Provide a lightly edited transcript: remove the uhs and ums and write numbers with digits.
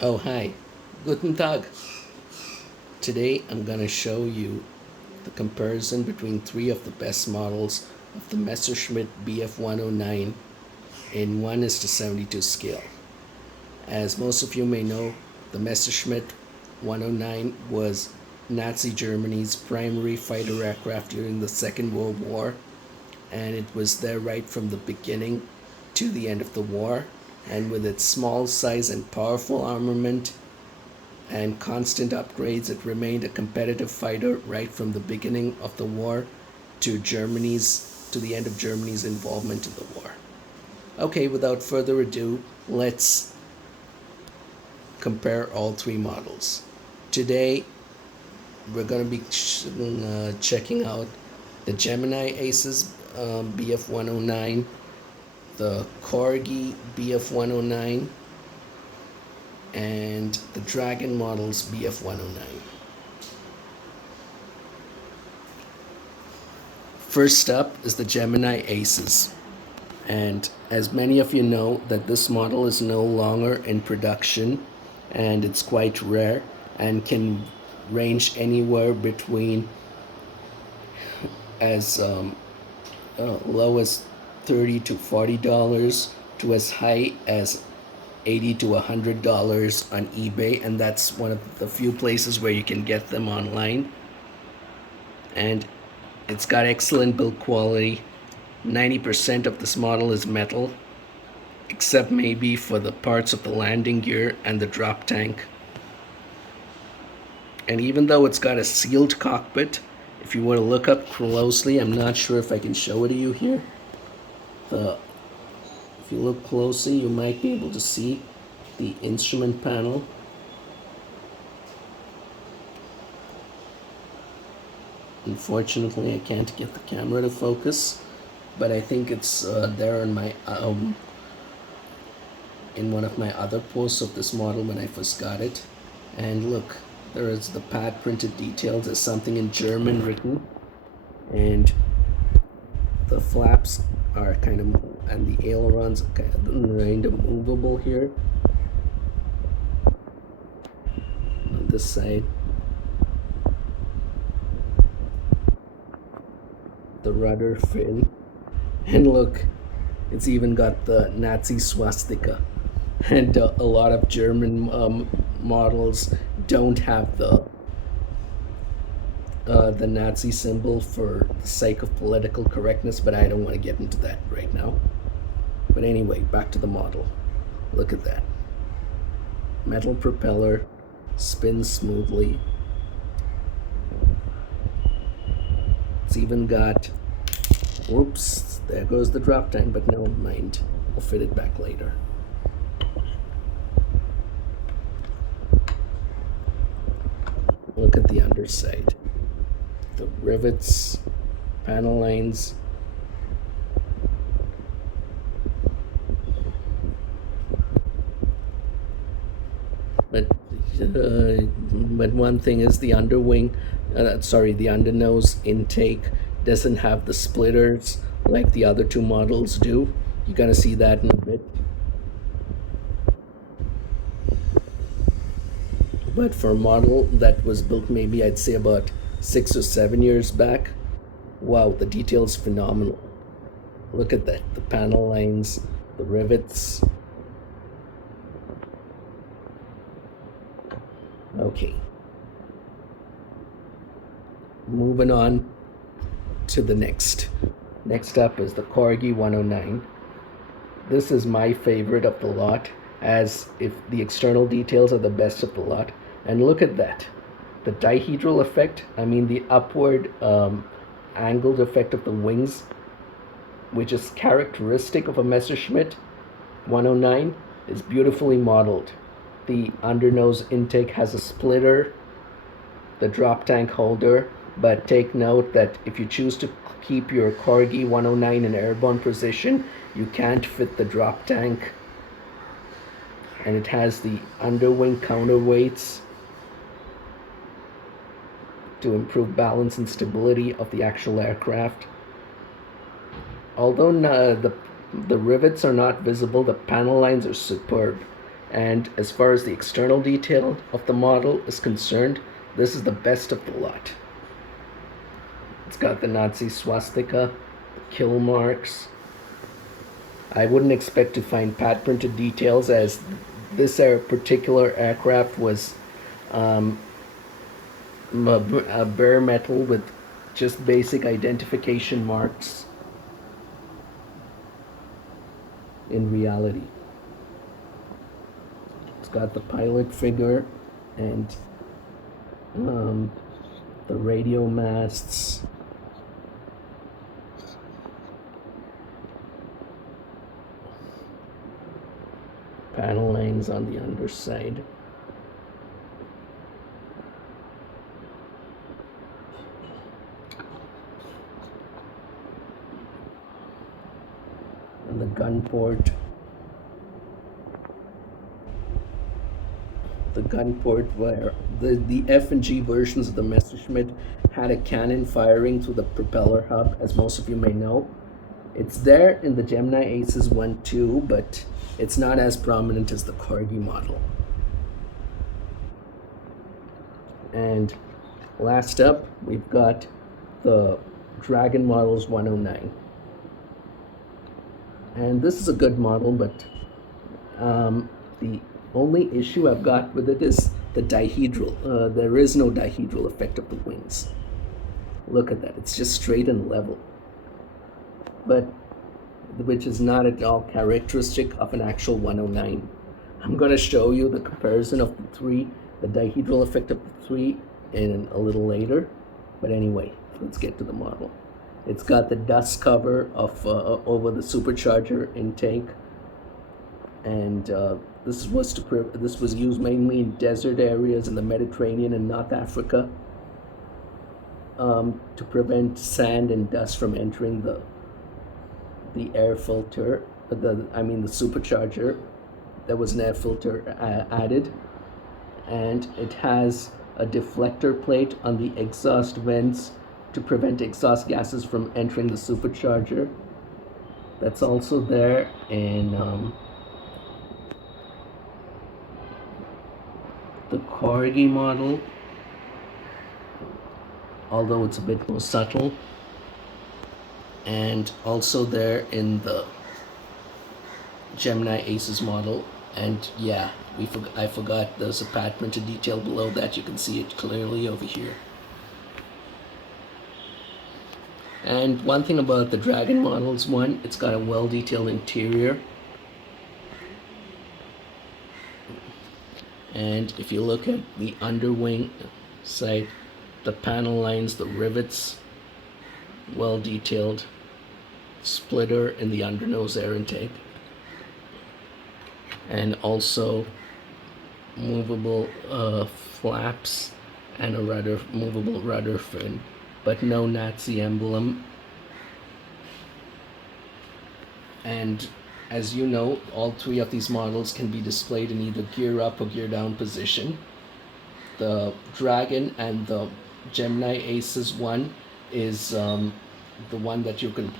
Oh, hi. Guten Tag. Today I'm going to show you the comparison between three of the best models of the Messerschmitt Bf109 in 1:72 scale. As most of you may know, the Messerschmitt 109 was Nazi Germany's primary fighter aircraft during the Second World War, and it was there right from the beginning to the end of the war. And with its small size and powerful armament, and constant upgrades, it remained a competitive fighter right from the beginning of the war to the end of Germany's involvement in the war. Okay, without further ado, let's compare all three models. Today, we're going to be checking out the Gemini Aces Bf109, the Corgi Bf109, and the Dragon models Bf109. First up is the Gemini Aces. And as many of you know, that this model is no longer in production, and it's quite rare and can range anywhere between as low as $30 to $40 to as high as $80 to $100 on eBay, and that's one of the few places where you can get them online. And it's got excellent build quality. 90% of this model is metal, except maybe for the parts of the landing gear and the drop tank. And even though it's got a sealed cockpit, if you were to look up closely, I'm not sure if I can show it to you here. If you look closely, you might be able to see the instrument panel. Unfortunately, I can't get the camera to focus, but I think it's there in my in one of my other posts of this model when I first got it. And look, there is the pad printed details. There's something in German written, and the flaps are kind of, and the ailerons are kind of movable here on this side. The rudder fin, and look, it's even got the Nazi swastika. And a lot of German models don't have the Nazi symbol for the sake of political correctness, but I don't want to get into that right now. But anyway, back to the model. Look at that. Metal propeller, spins smoothly. It's even got, whoops, there goes the drop tank, but no mind, I'll fit it back later. Look at the underside. The rivets, panel lines. But one thing is the underwing, the undernose intake doesn't have the splitters like the other two models do. You're gonna see that in a bit. But for a model that was built maybe I'd say about 6 or 7 years back, wow, the detail's phenomenal. Look at that, the panel lines, the rivets. Okay. Moving on to the next. Next up is the Corgi 109. This is my favorite of the lot, as if the external details are the best of the lot. And look at that. The dihedral effect, I mean the upward angled effect of the wings, which is characteristic of a Messerschmitt 109, is beautifully modeled. The undernose intake has a splitter, the drop tank holder, but take note that if you choose to keep your Corgi 109 in airborne position, you can't fit the drop tank. And it has the underwing counterweights to improve balance and stability of the actual aircraft. Although the rivets are not visible, the panel lines are superb. And as far as the external detail of the model is concerned, this is the best of the lot. It's got the Nazi swastika, kill marks. I wouldn't expect to find pat printed details, as this particular aircraft was bare metal with just basic identification marks in reality. It's got the pilot figure and the radio masts. Panel lines on the underside. And the gun port. The gun port, where the F and G versions of the Messerschmitt had a cannon firing through the propeller hub, as most of you may know. It's there in the Gemini Aces 1 too, but it's not as prominent as the Corgi model. And last up, we've got the Dragon Models 109. And this is a good model, but the only issue I've got with it is the dihedral. There is no dihedral effect of the wings. Look at that, it's just straight and level. But which is not at all characteristic of an actual 109. I'm going to show you the comparison of the three, the dihedral effect of the three, in a little later. But anyway, let's get to the model. It's got the dust cover of over the supercharger intake, and this was used mainly in desert areas in the Mediterranean and North Africa to prevent sand and dust from entering the air filter. The supercharger. There was an air filter added, and it has a deflector plate on the exhaust vents to prevent exhaust gases from entering the supercharger. That's also there in the Corgi model, although it's a bit more subtle, and also there in the Gemini Aces model. And yeah, I forgot there's a pat printed detail below that. You can see it clearly over here. And one thing about the Dragon models, it's got a well-detailed interior. And if you look at the underwing side, the panel lines, the rivets, well-detailed. Splitter in the undernose air intake. And also movable flaps and a movable rudder fin, but no Nazi emblem. And as you know, all three of these models can be displayed in either gear up or gear down position. The Dragon and the Gemini Aces one is the one that you can